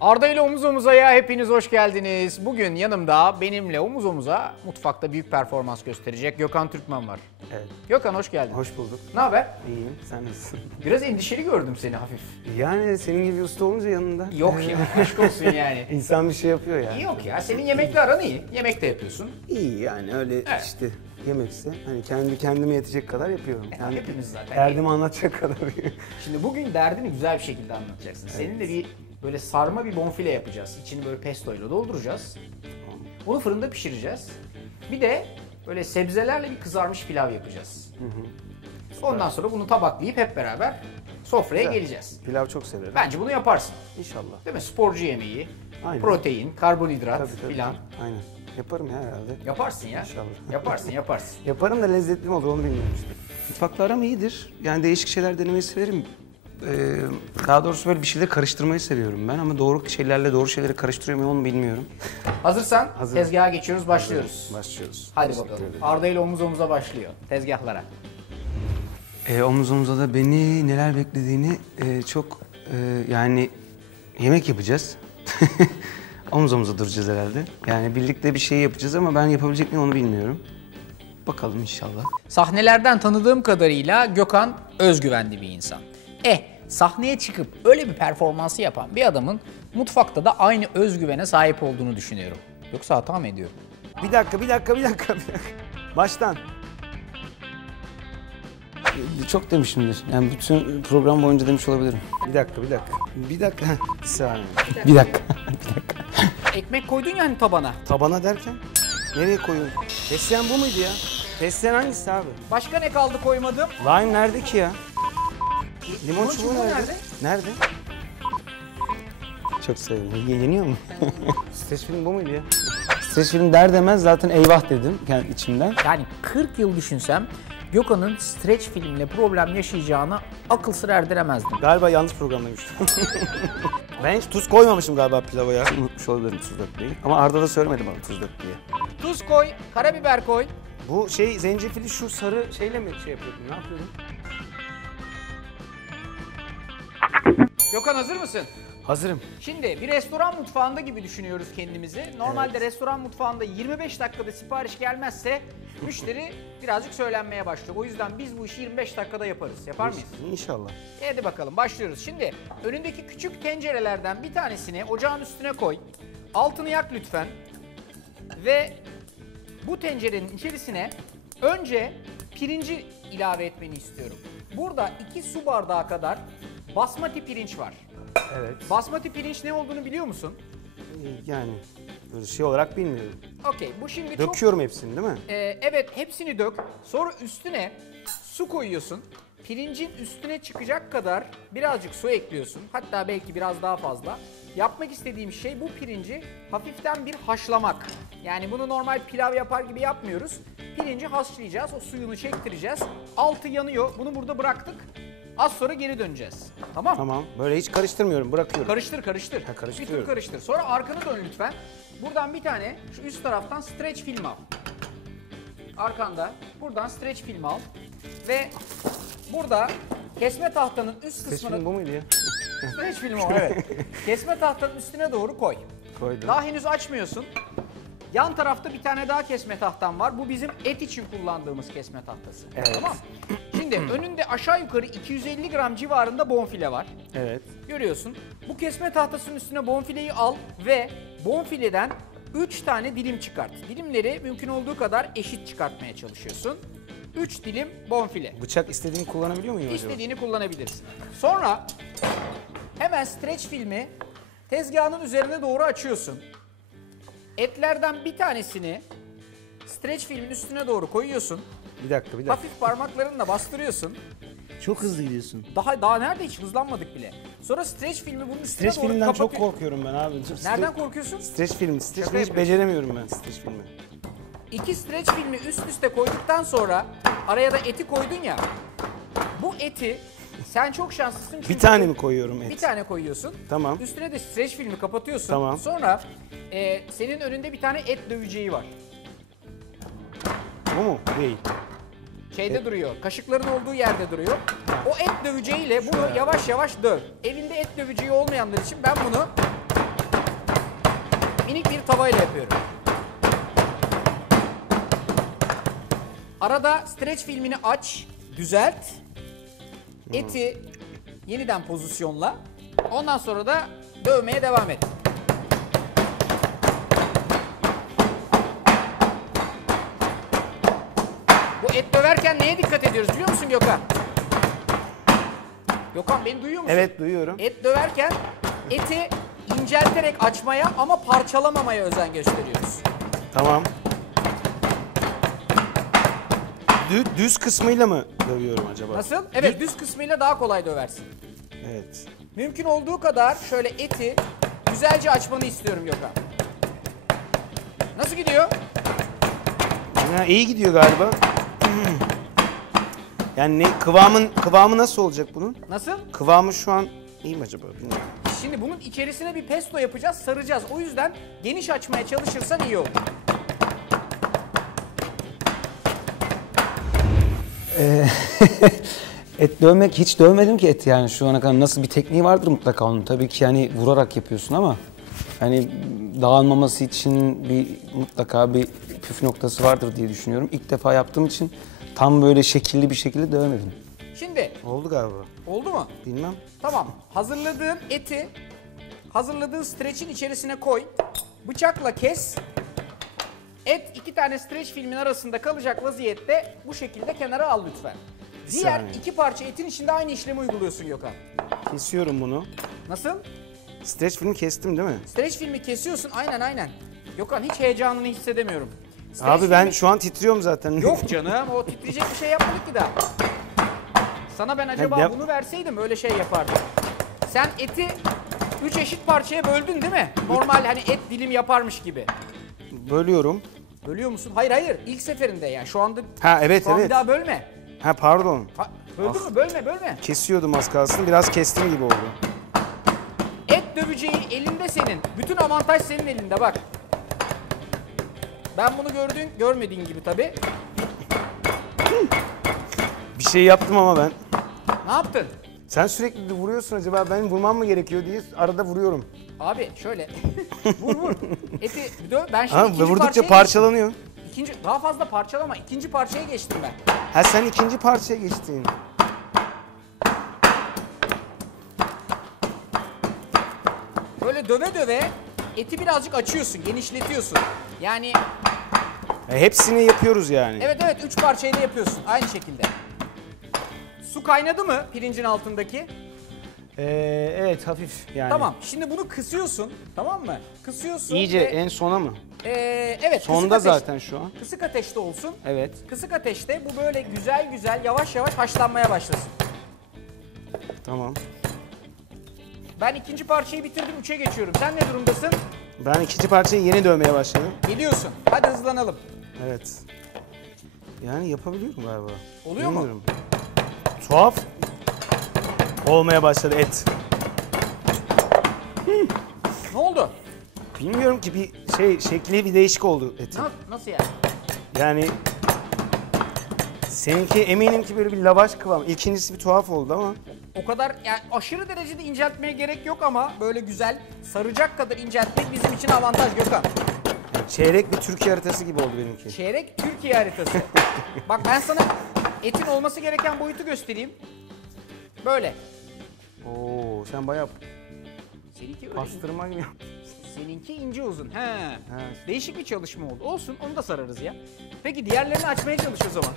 Arda ile Omuz Omuza'ya hepiniz hoş geldiniz. Bugün yanımda benimle omuz omuza mutfakta büyük performans gösterecek Gökhan Türkmen var. Evet. Gökhan hoş geldin. Hoş bulduk. Ne haber? İyiyim. Sen nasılsın? Biraz endişeli gördüm seni hafif. Yani senin gibi usta olunca yanında. Yok ya, aşk olsun yani. İnsan bir şey yapıyor yani. Yok ya, senin yemekle aran iyi. Yemek de yapıyorsun. İyi yani öyle Evet. işte yemekse hani kendime yetecek kadar yapıyorum. Yani hepimiz zaten. derdimi anlatacak kadar. Şimdi bugün derdini güzel bir şekilde anlatacaksın. Seninle bir böyle sarma bir bonfile yapacağız. İçini böyle pesto ile dolduracağız. Bunu fırında pişireceğiz. Bir de böyle sebzelerle bir kızarmış pilav yapacağız. Ondan sonra bunu tabaklayıp hep beraber sofraya Güzel. geleceğiz. Pilav çok severim. Bence bunu yaparsın. İnşallah. Değil mi? Sporcu yemeği, Aynen. protein, karbonhidrat Tabii. filan. Aynen. Yaparım ya herhalde. Yaparsın ya. İnşallah. Yaparsın. Yaparım da lezzetli mi olur onu bilmiyorum işte. Mutfakla aram iyidir. Yani değişik şeyler denemeyi severim. Daha doğrusu böyle bir şeyleri karıştırmayı seviyorum ben ama doğru şeyleri karıştırıyor muyum onu bilmiyorum. Hazırsan Hazırım. tezgaha geçiyoruz, başlıyoruz. Başlıyoruz. Hadi Teşekkür bakalım. ederim. Arda ile omuz omuza başlıyor. Tezgahlara. Omuz omuza da beni neler beklediğini yani yemek yapacağız. Omuz omuza duracağız herhalde. Yani birlikte bir şey yapacağız ama ben yapabilecek miyim onu bilmiyorum. Bakalım inşallah. Sahnelerden tanıdığım kadarıyla Gökhan özgüvenli bir insan. Sahneye çıkıp öyle bir performansı yapan bir adamın mutfakta da aynı özgüvene sahip olduğunu düşünüyorum. Yoksa hata mı ediyorum? Bir dakika. Baştan. Çok demişimdir. Yani bütün program boyunca demiş olabilirim. Bir dakika. Bir saniye. Bir dakika. Ekmek koydun ya hani tabana. Tabana derken? Nereye koyuyorsun? Fesleğen bu muydu ya? Fesleğen hangisi abi? Başka ne kaldı koymadım? Lime nerede ki ya? Limon çubuğu çubuğu nerede? Nerede? Çok sevindim. Yeniyor mu? Streç film bu muydu ya? Streç film der demez zaten eyvah dedim kendi içimden. Yani 40 yıl düşünsem Gökhan'ın streç filmle problem yaşayacağına akıl sır erdiremezdim. Galiba yanlış programlamıştım. Ben hiç tuz koymamışım galiba pilava ya. Unutmuş olabilirim tuz dökmeyi. Ama Arda da söylemedi bana tuz dök diye. Tuz koy, karabiber koy. Bu zencefili şu sarı şeyle mi yapıyordun? Ne yapıyordun? Gökhan hazır mısın? Hazırım. Şimdi bir restoran mutfağında gibi düşünüyoruz kendimizi. Normalde restoran mutfağında 25 dakikada sipariş gelmezse müşteri birazcık söylenmeye başlıyor. O yüzden biz bu işi 25 dakikada yaparız. Yapar mıyız? İnşallah. Hadi bakalım başlıyoruz. Şimdi önündeki küçük tencerelerden bir tanesini ocağın üstüne koy. Altını yak lütfen. Ve bu tencerenin içerisine önce pirinci ilave etmeni istiyorum. Burada 2 su bardağı kadar basmati pirinç var. Evet. Basmati pirinç ne olduğunu biliyor musun? Yani böyle şey olarak bilmiyorum. Okey, bu şimdi Döküyorum hepsini değil mi? evet, hepsini dök. Sonra üstüne su koyuyorsun. Pirincin üstüne çıkacak kadar birazcık su ekliyorsun. Hatta belki biraz daha fazla. Yapmak istediğim şey bu pirinci hafiften bir haşlamak. Yani bunu normal pilav yapar gibi yapmıyoruz. Pirinci haşlayacağız, o suyunu çektireceğiz. Altı yanıyor, bunu burada bıraktık. Az sonra geri döneceğiz. Tamam? Tamam. Böyle hiç karıştırmıyorum, bırakıyorum. Karıştır. Ha, karıştırıyorum. Bir tur karıştır. Sonra arkanı dön lütfen. Buradan bir tane şu üst taraftan streç film al. Arkanda buradan streç film al. Ve burada kesme tahtanın üst Streç kısmına... film bu muydu ya? Streç film o, evet. Kesme tahtanın üstüne doğru koy. Koydum. Daha henüz açmıyorsun. Yan tarafta bir tane daha kesme tahtam var. Bu bizim et için kullandığımız kesme tahtası. Evet. Tamam. Şimdi önünde aşağı yukarı 250 gram civarında bonfile var. Evet. Görüyorsun. Bu kesme tahtasının üstüne bonfileyi al ve bonfileden 3 tane dilim çıkart. Dilimleri mümkün olduğu kadar eşit çıkartmaya çalışıyorsun. 3 dilim bonfile. Bıçak istediğini kullanabiliyor muyum acaba? İstediğini kullanabilirsin. Sonra hemen streç filmi tezgahının üzerine doğru açıyorsun. Etlerden bir tanesini streç filmin üstüne doğru koyuyorsun. Bir dakika. Hafif parmaklarınla bastırıyorsun. Çok hızlı gidiyorsun. Daha nerede hiç hızlanmadık bile. Sonra streç filmi bunun üstüne Streç doğru filmden çok kapatıyor. korkuyorum ben abi. Nereden korkuyorsun? Streç filmi. Streç Şaka filmi hiç yapıyorsun. beceremiyorum ben streç filmi. 2 streç filmi üst üste koyduktan sonra araya da eti koydun ya. Bu eti sen çok şanslısın çünkü Bir tane mi koyuyorum et? bir tane koyuyorsun. Tamam. Üstüne de streç filmi kapatıyorsun. Tamam. Sonra senin önünde bir tane et döveceği var. Bu mu? Değil. Şeyde duruyor. Kaşıkların olduğu yerde duruyor. O et döveceğiyle bunu yavaş yavaş döv. Evinde et döveceği olmayanlar için ben bunu oklavayla yapıyorum. Arada streç filmini aç, düzelt. Eti yeniden pozisyonla. Ondan sonra da dövmeye devam et. Bu et döverken neye dikkat ediyoruz biliyor musun Gökhan? Gökhan beni duyuyor musun? Evet, duyuyorum. Et döverken eti incelterek açmaya ama parçalamamaya özen gösteriyoruz. Tamam. Düz kısmıyla mı dövüyorum acaba? Nasıl? Evet, düz kısmıyla daha kolay döversin. Evet. Mümkün olduğu kadar şöyle eti güzelce açmanı istiyorum Gökhan. Nasıl gidiyor? Ya, iyi gidiyor galiba. Yani kıvamı nasıl olacak bunun? Nasıl? Kıvamı şu an iyi mi acaba? Bilmiyorum. Şimdi bunun içerisine bir pesto yapacağız, saracağız. O yüzden geniş açmaya çalışırsan iyi olur. Et dövmek hiç dövmedim ki et yani şu ana kadar. Nasıl bir tekniği vardır mutlaka onun. Tabii ki yani vurarak yapıyorsun ama hani dağılmaması için mutlaka bir püf noktası vardır diye düşünüyorum. İlk defa yaptığım için tam böyle şekilli bir şekilde dövemedim. Şimdi Oldu galiba. oldu mu? Bilmem. Tamam. Hazırladığın eti hazırladığın streçin içerisine koy. Bıçakla kes. Et 2 tane streç filmin arasında kalacak vaziyette bu şekilde kenara al lütfen. Diğer saniye. 2 parça etin içinde aynı işlemi uyguluyorsun Gökhan. Kesiyorum bunu. Nasıl? Streç filmi kestim değil mi? Streç filmi kesiyorsun aynen. Gökhan hiç heyecanını hissedemiyorum. Streç Abi ben filmi- şu an titriyorum zaten. Yok canım o titreyecek bir şey yapmadık ki daha. Sana ben acaba Ya- bunu verseydim öyle şey yapardım. Sen eti 3 eşit parçaya böldün değil mi? Normal hani et dilim yaparmış gibi. Bölüyorum. Bölüyor musun? Hayır. İlk seferinde yani şu anda Ha evet şu an bir evet. daha bölme. Ha pardon. Böldün mü? Bölme. Kesiyordum az kalsın. Biraz kestim gibi oldu. Et döveceği elinde senin. Bütün avantaj senin elinde bak. Ben bunu görmediğin gibi tabii. Bir şey yaptım ama ben. Ne yaptın? Sen sürekli vuruyorsun acaba benim vurmam mı gerekiyor diye arada vuruyorum. Abi şöyle vur. Eti döv. Ben şimdi Ha ikinci vurdukça parçaya parçalanıyor. geçtim. Daha fazla parçalama. İkinci parçaya geçtim ben. Ha sen ikinci parçaya geçtin. Böyle döve eti birazcık açıyorsun, genişletiyorsun. Yani Hepsini yapıyoruz yani. evet 3 parçayı da yapıyorsun aynı şekilde. Su kaynadı mı pirincin altındaki? Evet hafif yani. Tamam. Şimdi bunu kısıyorsun. Tamam mı? Kısıyorsun. İyice ve, en sona mı? evet. Sonda kısık ateş- zaten şu an. Kısık ateşte olsun. Evet. Kısık ateşte bu böyle güzel yavaş haşlanmaya başlasın. Tamam. Ben ikinci parçayı bitirdim, 3'e geçiyorum. Sen ne durumdasın? Ben ikinci parçayı yeni dövmeye başladım. Geliyorsun. Hadi hızlanalım. Evet. Yani yapabiliyorum galiba. Oluyor mu? Bilmiyorum. Tuhaf olmaya başladı et. Ne oldu? Bilmiyorum ki bir şekli bir değişik oldu etin. Nasıl yani? Yani seninki eminim ki böyle bir lavaş kıvamı. İkincisi bir tuhaf oldu ama. O kadar yani aşırı derecede inceltmeye gerek yok ama böyle güzel saracak kadar inceltmek bizim için avantaj Gökhan. Yani çeyrek bir Türkiye haritası gibi oldu benimki. Çeyrek Türkiye haritası. Bak ben sana etin olması gereken boyutu göstereyim. Böyle. Oo sen bayağı Seninki öyle. pastırma gibi. Seninki ince uzun. He. Evet. Değişik bir çalışma oldu. Olsun onu da sararız ya. Peki diğerlerini açmaya çalış o zaman.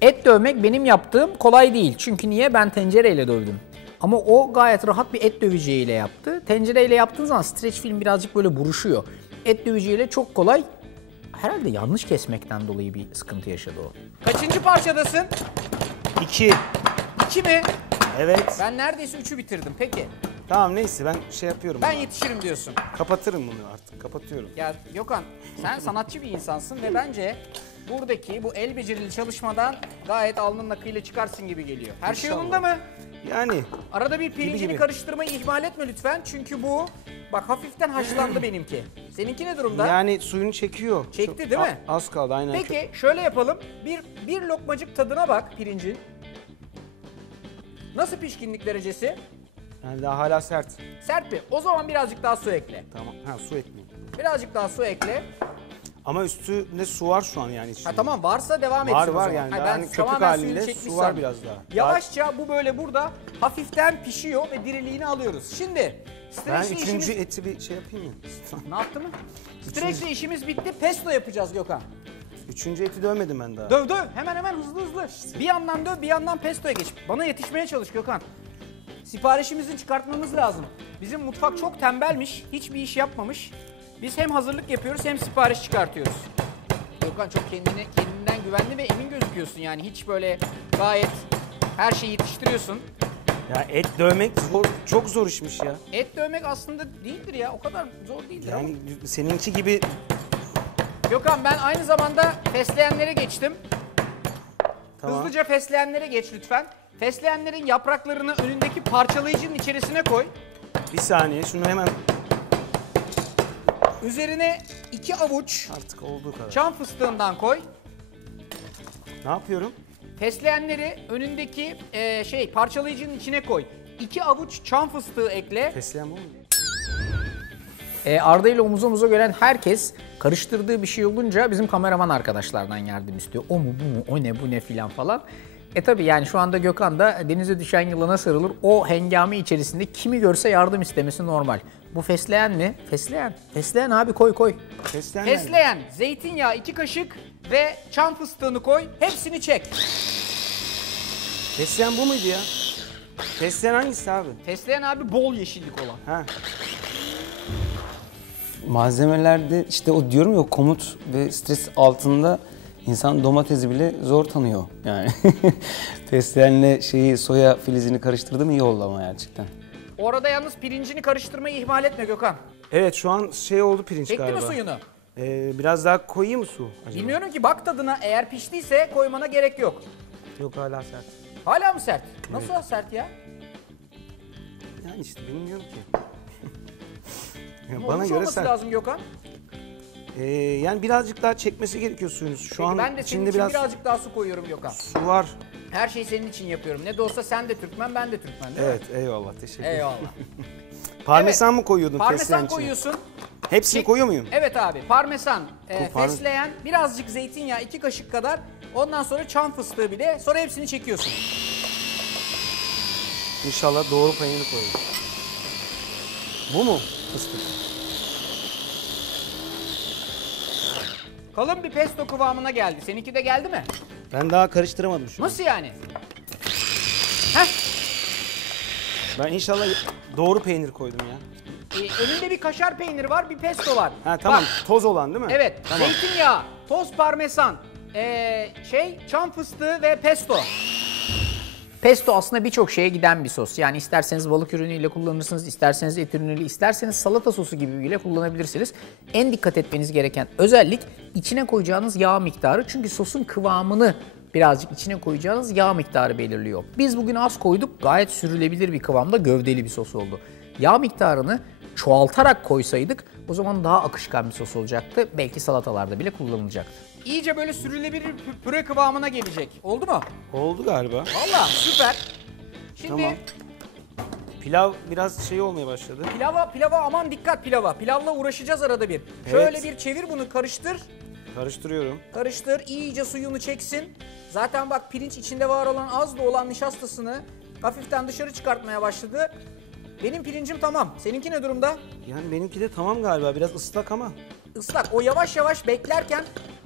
Et dövmek benim yaptığım kolay değil. Çünkü niye? Ben tencereyle dövdüm. Ama o gayet rahat bir et döveceğiyle yaptı. Tencereyle yaptığın zaman streç film birazcık böyle buruşuyor. Et döveceğiyle çok kolay. Herhalde yanlış kesmekten dolayı bir sıkıntı yaşadı o. Kaçıncı parçadasın? 2. 2 mi? Evet. Ben neredeyse 3'ü bitirdim. Peki. Tamam neyse ben yapıyorum. Ben bunu. yetişirim diyorsun. Kapatırım bunu artık. Kapatıyorum. Ya Gökhan sen sanatçı bir insansın ve bence buradaki bu el becerili çalışmadan gayet alnın akıyla çıkarsın gibi geliyor. Her şey İnşallah. yolunda mı? Yani Arada bir pirincini gibi. karıştırmayı ihmal etme lütfen. Çünkü bu bak hafiften haşlandı benimki. Seninki ne durumda? yani suyunu çekiyor. Çekti değil mi? Az kaldı aynen. Peki şöyle yapalım. Bir lokmacık tadına bak pirincin. Nasıl pişkinlik derecesi? Yani daha hala sert. Sert mi? O zaman birazcık daha su ekle. Tamam. Ha su ekliyorum. Birazcık daha su ekle. Ama üstünde su var şu an yani. Ha tamam, varsa devam etsin Var o zaman. yani. Ha, Daha ben hani köpük tamamen suyunu halinde çekmiş su var sandım. biraz daha. Yavaşça bu böyle burada hafiften pişiyor ve diriliğini alıyoruz. Şimdi Ben streçle üçüncü işimiz... eti bir şey yapayım mı? Ne yaptı mı? Streçle işimiz bitti. Pesto yapacağız Gökhan. Üçüncü eti dövmedim ben daha. Döv. Hemen hızlı. Bir yandan döv, bir yandan pestoya geç. Bana yetişmeye çalış Gökhan. Siparişimizi çıkartmamız lazım. Bizim mutfak çok tembelmiş. Hiçbir iş yapmamış. Biz hem hazırlık yapıyoruz hem sipariş çıkartıyoruz. Gökhan çok kendinden güvenli ve emin gözüküyorsun yani. Hiç böyle gayet her şeyi yetiştiriyorsun. Ya et dövmek zor, çok zor işmiş ya. Et dövmek aslında değildir ya. O kadar zor değildir ama. Yani seninki gibi... Gökhan, ben aynı zamanda fesleğenlere geçtim. Tamam. Hızlıca fesleğenlere geç lütfen. Fesleğenlerin yapraklarını önündeki parçalayıcının içerisine koy. Bir saniye şunu hemen... Üzerine 2 avuç Artık olduğu kadar. çam fıstığından koy. Ne yapıyorum? Fesleğenleri önündeki parçalayıcının içine koy. 2 avuç çam fıstığı ekle. Fesleğen bu mu? Arda ile omuz omuza gelen herkes karıştırdığı bir şey olunca bizim kameraman arkadaşlardan yardım istiyor. O mu bu mu, o ne bu ne filan falan. Tabi yani şu anda Gökhan da denize düşen yılana sarılır. O hengame içerisinde kimi görse yardım istemesi normal. Bu fesleğen mi? Fesleğen. Fesleğen abi, koy. Fesleğen nerede? Fesleğen, zeytinyağı 2 kaşık ve çam fıstığını koy. Hepsini çek. Fesleğen bu muydu ya? Fesleğen hangisi abi? Fesleğen abi bol yeşillik olan. Ha. Malzemelerde işte o diyorum ya, o komut ve stres altında insan domatesi bile zor tanıyor yani. Fesleğenle soya filizini karıştırdım, iyi oldu ama gerçekten. Orada yalnız pirincini karıştırmayı ihmal etme Gökhan. Evet, şu an oldu pirinç Çekti galiba. mi suyunu? Biraz daha koyayım mı su acaba? Bilmiyorum ki, bak tadına, eğer piştiyse koymana gerek yok. Yok, hala sert. Hala mı sert? Nasıl sert ya? Yani işte bilmiyorum ki. Ama Bana olmuş göre olması sert. lazım Gökhan. Yani birazcık daha çekmesi gerekiyor suyunuz. Şu Peki an ben de senin içinde için biraz birazcık daha su koyuyorum Gökhan. su var. Her şeyi senin için yapıyorum. Ne de olsa sen de Türkmen, ben de Türkmen değil Evet, eyvallah, teşekkür mi? ederim. Eyvallah. Parmesan mı koyuyordun fesleğen Parmesan içine? koyuyorsun. Hepsini koyuyor muyum? Evet abi, parmesan, parme- fesleğen, birazcık zeytinyağı 2 kaşık kadar. Ondan sonra çam fıstığı bir de. Sonra hepsini çekiyorsun. İnşallah doğru payını koyuyor. Bu mu fıstık? Kalın bir pesto kıvamına geldi. Seninki de geldi mi? Ben daha karıştıramadım şu an. Nasıl yani? Heh. Ben inşallah doğru peynir koydum ya. Önünde bir kaşar peyniri var, bir pesto var. Ha tamam, Bak, toz olan değil mi? evet, Tamam. zeytinyağı, toz parmesan, çam fıstığı ve pesto. Pesto aslında birçok şeye giden bir sos. Yani isterseniz balık ürünüyle kullanırsınız, isterseniz et ürünüyle, isterseniz salata sosu gibi bile kullanabilirsiniz. En dikkat etmeniz gereken özellik içine koyacağınız yağ miktarı. Çünkü sosun kıvamını birazcık içine koyacağınız yağ miktarı belirliyor. Biz bugün az koyduk, gayet sürülebilir bir kıvamda gövdeli bir sos oldu. Yağ miktarını çoğaltarak koysaydık o zaman daha akışkan bir sos olacaktı. Belki salatalarda bile kullanılacaktı. İyice böyle sürülebilir bir püre kıvamına gelecek. Oldu mu? Oldu galiba. Vallahi süper. Şimdi Tamam. Pilav biraz olmaya başladı. pilava aman dikkat pilava. Pilavla uğraşacağız arada bir. Şöyle bir çevir bunu, karıştır. Karıştırıyorum. Karıştır, iyice suyunu çeksin. Zaten bak, pirinç içinde var olan, az da olan nişastasını hafiften dışarı çıkartmaya başladı. Benim pirincim tamam. Seninki ne durumda? Yani benimki de tamam galiba, biraz ıslak ama. Islak. O yavaş yavaş beklerken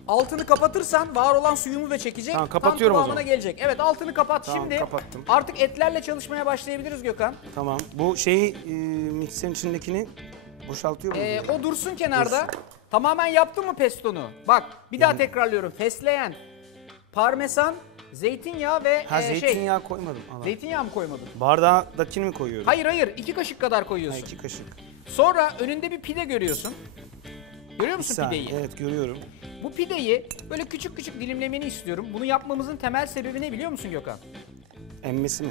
altını kapatırsan var olan suyunu da çekecek. Tamam, kapatıyorum tam o kıvamına zaman. gelecek. Evet, altını kapat. Tamam, Şimdi. kapattım. Artık etlerle çalışmaya başlayabiliriz Gökhan. Tamam. Bu mikserin içindekini boşaltıyor muyum? O dursun kenarda. Tamamen yaptın mı pestonu? Bak, bir daha tekrarlıyorum. Fesleğen, parmesan, zeytinyağı ve Zeytinyağı koymadım. Allah. Zeytinyağı mı koymadın? Bardağdakini mi koyuyorum? Hayır, 2 kaşık kadar Ha, koyuyorsun. 2 kaşık. Sonra önünde bir pide görüyorsun. Görüyor Bir musun saniye. pideyi? Evet, görüyorum. Bu pideyi böyle küçük küçük dilimlemeni istiyorum. Bunu yapmamızın temel sebebi ne biliyor musun Gökhan? Emmesi mi?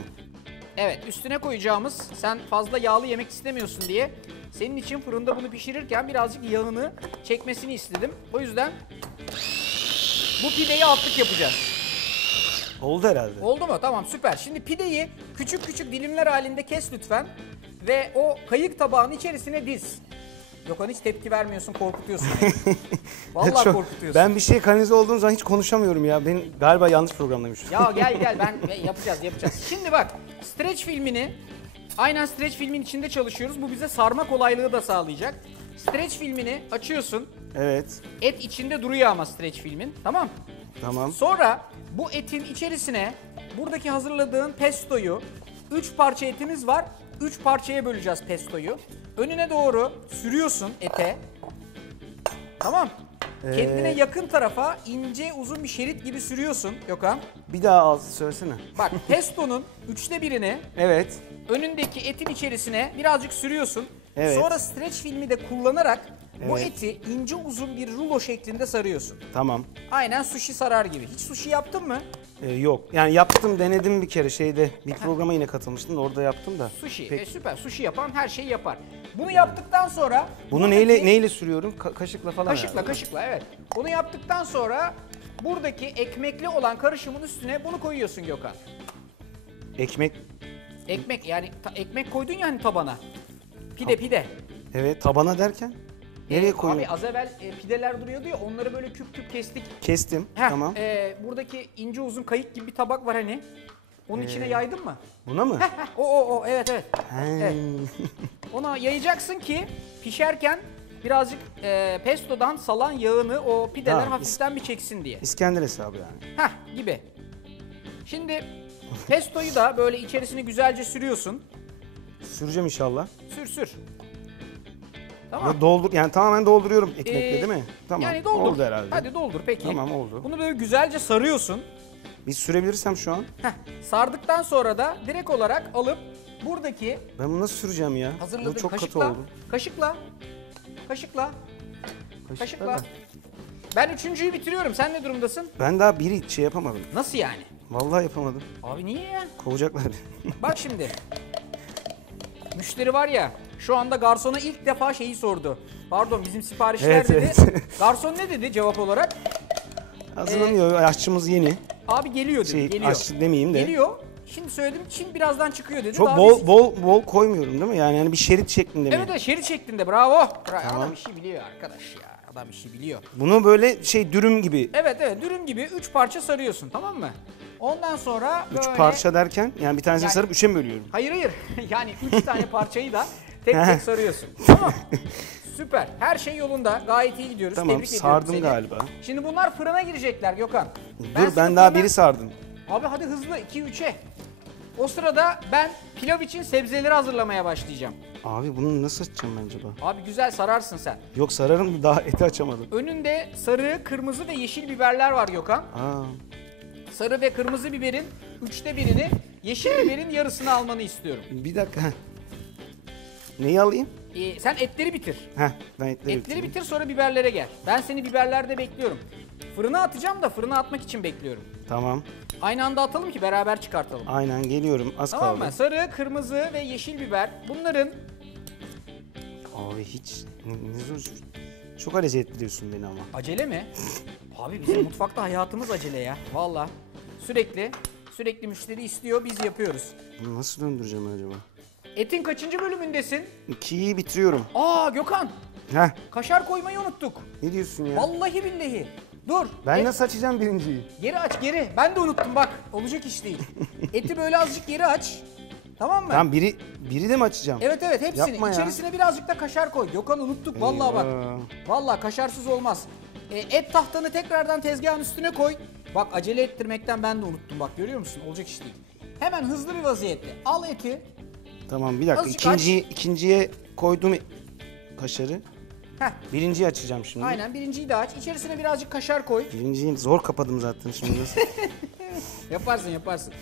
Evet, üstüne koyacağımız, sen fazla yağlı yemek istemiyorsun diye senin için fırında bunu pişirirken birazcık yağını çekmesini istedim. O yüzden bu pideyi altlık yapacağız. Oldu herhalde. Oldu mu? Tamam, süper. Şimdi pideyi küçük küçük dilimler halinde kes lütfen ve o kayık tabağının içerisine diz. Gökhan hiç tepki vermiyorsun, korkutuyorsun beni. Vallahi Çok- korkutuyorsun. Ben bir şeye kanalize olduğum zaman hiç konuşamıyorum ya. Ben galiba yanlış programlamışım. Ya gel yapacağız. Şimdi bak, streç filmini aynen streç filmin içinde çalışıyoruz. Bu bize sarma kolaylığı da sağlayacak. Streç filmini açıyorsun. Evet. Et içinde duruyor ama streç filmin. Tamam. Tamam. Sonra bu etin içerisine buradaki hazırladığın pestoyu, 3 parça etimiz var. 3 parçaya böleceğiz pestoyu. Önüne doğru sürüyorsun ete. Tamam. Kendine yakın tarafa ince uzun bir şerit gibi sürüyorsun Gökhan. Bir daha ağzı söylesene. Bak pestonun 1/3'ini Evet. önündeki etin içerisine birazcık sürüyorsun. Evet. Sonra streç filmi de kullanarak bu Evet. eti ince uzun bir rulo şeklinde sarıyorsun. Tamam. Aynen sushi sarar gibi. Hiç sushi yaptın mı? Yok. Yani yaptım, denedim bir kere şeyde. Bir programa yine katılmıştım da orada yaptım da. Sushi. Pek- Süper. Sushi yapan her şeyi yapar. Bunu yaptıktan sonra Bunu buradaki- neyle sürüyorum? Kaşıkla falan herhalde. Kaşıkla evet. Bunu yaptıktan sonra buradaki ekmekli olan karışımın üstüne bunu koyuyorsun Gökhan. Ekmek. Ekmek yani ekmek koydun ya hani tabana. Pide. Evet. Tabana derken? Nereye koyuyorum? Abi az evvel pideler duruyordu ya, onları böyle küp küp kestik. Kestim. Heh, Tamam. Buradaki ince uzun kayık gibi bir tabak var hani. Onun içine yaydın mı? Buna mı? O evet. He. Evet. Ona yayacaksın ki pişerken birazcık pestodan salan yağını o pideler Ha, hafiften bir çeksin diye. İskender hesabı yani. Gibi. Şimdi pestoyu da böyle içerisine güzelce sürüyorsun. Süreceğim inşallah. Sür. Tamam. Ya doldur, yani tamamen dolduruyorum ekmekle Ee, değil mi? Tamam. Yani doldur. Oldu herhalde. Hadi doldur peki. Tamam, oldu. Bunu böyle güzelce sarıyorsun. Bir sürebilirsem şu an. Sardıktan sonra da direkt olarak alıp buradaki Ben bunu nasıl süreceğim ya? hazırladığın Bu çok katı kaşıkla, oldu. kaşıkla. Kaşıkla. Ben üçüncüyü bitiriyorum. Sen ne durumdasın? Ben daha biri şey yapamadım. Nasıl yani? Vallahi yapamadım. Abi niye ya? Kovacaklar beni. Bak şimdi. Müşteri var ya, şu anda garsona ilk defa şeyi sordu. Pardon, bizim siparişler Evet, dedi. evet. Garson ne dedi cevap olarak? Hazırlanıyor. Aşçımız yeni. Abi geliyor dedi. Geliyor. Aşçı demeyeyim de. Geliyor. Şimdi söyledim, Çin birazdan çıkıyor dedi. Çok Daha bol biz- bol koymuyorum değil mi? Yani bir şerit şeklinde mi? Evet, şerit şeklinde. Bravo. Tamam. Adam işi biliyor arkadaş ya. Adam işi biliyor. Bunu böyle dürüm gibi. Evet, dürüm gibi 3 parça sarıyorsun, tamam mı? Ondan sonra Üç böyle... parça derken yani bir tanesini Yani- sarıp 3'e mi bölüyorum? Hayır. Yani 3 tane parçayı da tek tek sarıyorsun. Tamam. Süper. Her şey yolunda. Gayet iyi gidiyoruz. Tamam, Tebrik ediyorum sardım seni. galiba. Şimdi bunlar fırına girecekler Gökhan. Dur ben daha biri sardım. Abi hadi hızlı 2-3'e. O sırada ben pilav için sebzeleri hazırlamaya başlayacağım. Abi bunu nasıl açacağım ben acaba? Abi güzel sararsın sen. Yok sararım, daha eti açamadım. Önünde sarı, kırmızı ve yeşil biberler var Gökhan. Aa, Sarı ve kırmızı biberin 1/3'ünü, yeşil biberin yarısını almanı istiyorum. bir dakika. Heh. Neyi alayım? Sen etleri bitir. Ben etleri Etleri bitir, sonra biberlere gel. Ben seni biberlerde bekliyorum. Fırına atacağım da fırına atmak için bekliyorum. Tamam. Aynı anda atalım ki beraber çıkartalım. Aynen geliyorum. Az Tamam kaldı. mı? Sarı, kırmızı ve yeşil biber. Bunların Abi hiç ne zor. Çok acele ettiriyorsun beni ama. acele mi? Abi bizim mutfakta hayatımız acele ya. Valla. Sürekli müşteri istiyor, biz yapıyoruz. Bunu nasıl döndüreceğim acaba? Etin kaçıncı bölümündesin? 2'yi bitiriyorum. Aa Gökhan, Heh. kaşar koymayı unuttuk. Ne diyorsun ya? Vallahi billahi. Dur. Ben nasıl açacağım birinciyi? Geri aç geri. Ben de unuttum bak. Olacak iş değil. Eti böyle azıcık geri aç. Tamam mı? Tamam biri de mi açacağım? Evet hepsini. Yapma ya. İçerisine birazcık da kaşar koy. Gökhan unuttuk vallahi bak. Eyvah. Vallahi kaşarsız olmaz. Et tahtanı tekrardan tezgahın üstüne koy. Bak acele ettirmekten ben de unuttum bak, görüyor musun? Olacak iş değil. Hemen hızlı bir vaziyette al eti. Tamam bir dakika. Azıcık İkinciye koydum kaşarı. Heh, Birinciyi açacağım şimdi. aynen birinciyi de aç. İçerisine birazcık kaşar koy. Birinciyi zor kapadım zaten şimdi. Nasıl? Yaparsın.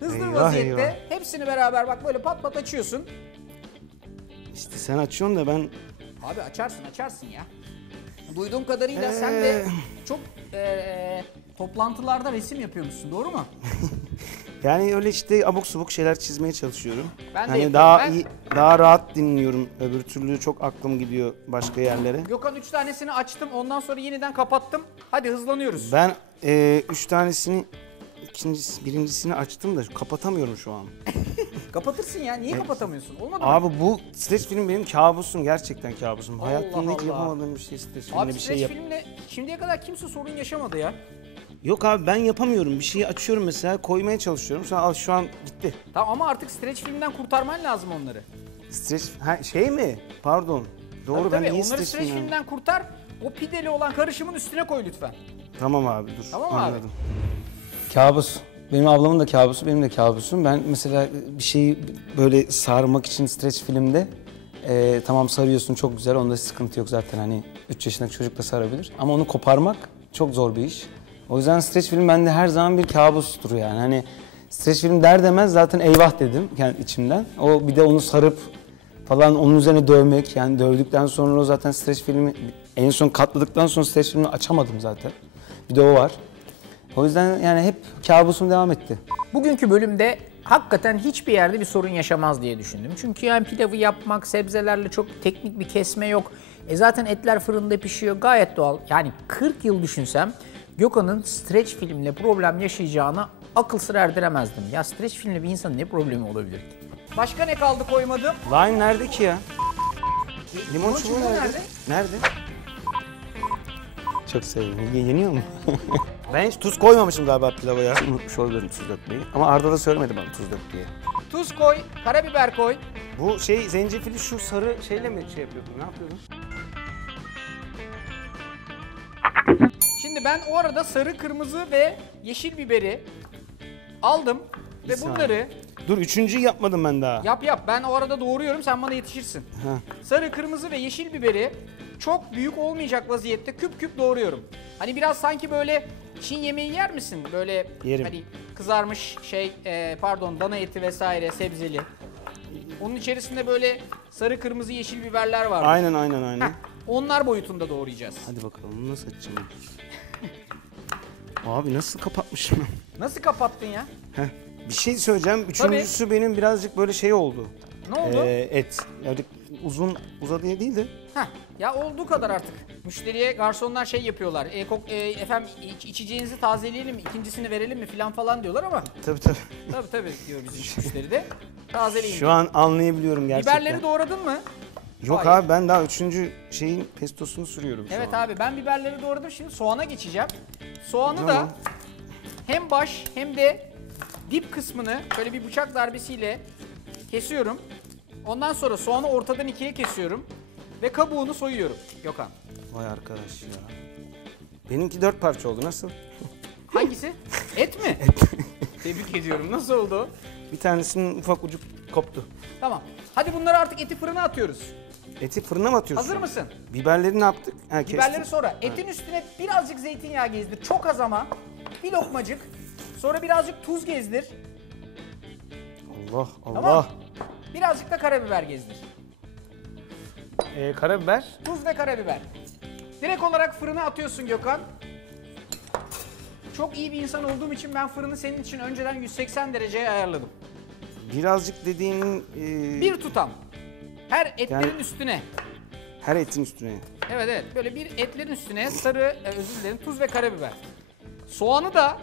Hızlı bir Eyvah, vaziyette eyvah. hepsini beraber bak böyle pat pat açıyorsun. İşte sen açıyorsun da ben... Abi açarsın ya. Duyduğum kadarıyla sen de çok toplantılarda resim yapıyormuşsun, doğru mu? Yani öyle işte abuk subuk şeyler çizmeye çalışıyorum. Ben de hani yapıyorum. daha Ben- iyi, daha rahat dinliyorum. Öbür türlü çok aklım gidiyor başka yerlere. Gökhan 3 tanesini açtım, ondan sonra yeniden kapattım. Hadi hızlanıyoruz. Ben 3 tanesini birincisini açtım da kapatamıyorum şu an. Kapatırsın ya. Niye kapatamıyorsun? Olmadı mı? Abi bu streç film benim kabusum, gerçekten kabusum. Allah Hayatımda hiç Allah. yapamadığım bir şey streç filmle Abi bir şey streç yap. filmle şimdiye kadar kimse sorun yaşamadı ya. Yok abi ben yapamıyorum. Bir şeyi açıyorum mesela, koymaya çalışıyorum. Sonra al şu an gitti. Tamam ama artık streç filmden kurtarman lazım onları. Streç şey mi? Pardon. Doğru, ben Tabii, niye onları streç streç film? filmden kurtar. O pideli olan karışımın üstüne koy lütfen. Tamam abi dur. Tamam abi. Anladım. Kabus. Benim ablamın da kabusu, benim de kabusum. Ben mesela bir şeyi böyle sarmak için streç filmde tamam sarıyorsun, çok güzel, onda sıkıntı yok zaten, hani 3 yaşındaki çocuk da sarabilir. Ama onu koparmak çok zor bir iş. O yüzden streç film bende her zaman bir kabustur yani. Hani streç film der demez zaten eyvah dedim yani içimden. O bir de onu sarıp falan onun üzerine dövmek, yani dövdükten sonra o zaten streç filmi en son katladıktan sonra streç filmini açamadım zaten. Bir de o var. O yüzden yani hep kabusum devam etti. Bugünkü bölümde hakikaten hiçbir yerde bir sorun yaşamaz diye düşündüm. Çünkü yani pilavı yapmak, sebzelerle çok teknik bir kesme yok. Zaten etler fırında pişiyor, gayet doğal. Yani 40 yıl düşünsem Gökhan'ın streç filmle problem yaşayacağına akıl sır erdiremezdim. Ya streç filmle bir insanın ne problemi olabilir ki? Başka ne kaldı koymadım? Lime nerede ki ya? Limon çubuğu çubuğu nerede? Nerede? Çok sevdim. Yeniyor mu? Ben hiç tuz koymamışım galiba pilava ya. Unutmuş olabilirim tuz dökmeyi. Ama Arda da söylemedi bana tuz dök diye. Tuz koy, karabiber koy. Bu şey zencefili şu sarı şeyle mi şey yapıyordun? Ne yapıyordun? Şimdi ben o arada sarı, kırmızı ve yeşil biberi aldım ve saniye. bunları Dur üçüncüyü yapmadım ben daha. yap. Ben o arada doğruyorum, sen bana yetişirsin. Sarı, kırmızı ve yeşil biberi çok büyük olmayacak vaziyette küp küp doğruyorum. Hani biraz sanki böyle Çin yemeği yer misin? Böyle Yerim. hani kızarmış dana eti vesaire sebzeli. Onun içerisinde böyle sarı, kırmızı, yeşil biberler var. Aynen. Onlar boyutunda doğrayacağız. Hadi bakalım nasıl açacağım? Abi nasıl kapatmışım? Nasıl kapattın ya? Heh. Bir şey söyleyeceğim. Üçüncüsü benim birazcık böyle şey oldu. Ne oldu? Et. Yani uzadıya değil de. Ya olduğu kadar artık. Müşteriye garsonlar şey yapıyorlar. Efendim içeceğinizi tazeleyelim mi, ikincisini verelim mi falan diyorlar ama Tabii. tabii diyor bizim müşteri de. Tazeleyin. Şu an anlayabiliyorum gerçekten. Biberleri doğradın mı? Yok Hayır. abi ben daha üçüncü şeyin pestosunu sürüyorum şu Evet an. abi ben biberleri doğradım. Şimdi soğana geçeceğim. Soğanı Tamam. da hem baş hem de dip kısmını böyle bir bıçak darbesiyle kesiyorum. Ondan sonra soğanı ortadan ikiye kesiyorum ve kabuğunu soyuyorum Gökhan. Vay arkadaş ya. Benimki 4 parça oldu nasıl? Hangisi? Et mi? Tebrik ediyorum. Nasıl oldu? Bir tanesinin ufak ucu koptu. Tamam. Hadi bunları artık eti fırına atıyoruz. Eti fırına mı atıyorsun? Hazır mısın? Biberleri ne yaptık? Ha, kestik. Biberleri sonra etin üstüne birazcık zeytinyağı gezdir. Çok az ama. Bir lokmacık. Sonra birazcık tuz gezdir. Allah. Tamam. Birazcık da karabiber gezdir. Karabiber. Tuz ve karabiber. Direkt olarak fırına atıyorsun Gökhan. Çok iyi bir insan olduğum için ben fırını senin için önceden 180 dereceye ayarladım. Birazcık dediğinin... Bir tutam. Her etlerin Yani- üstüne. Her etin üstüne. Evet böyle bir etlerin üstüne sarı, tuz ve karabiber. Soğanı da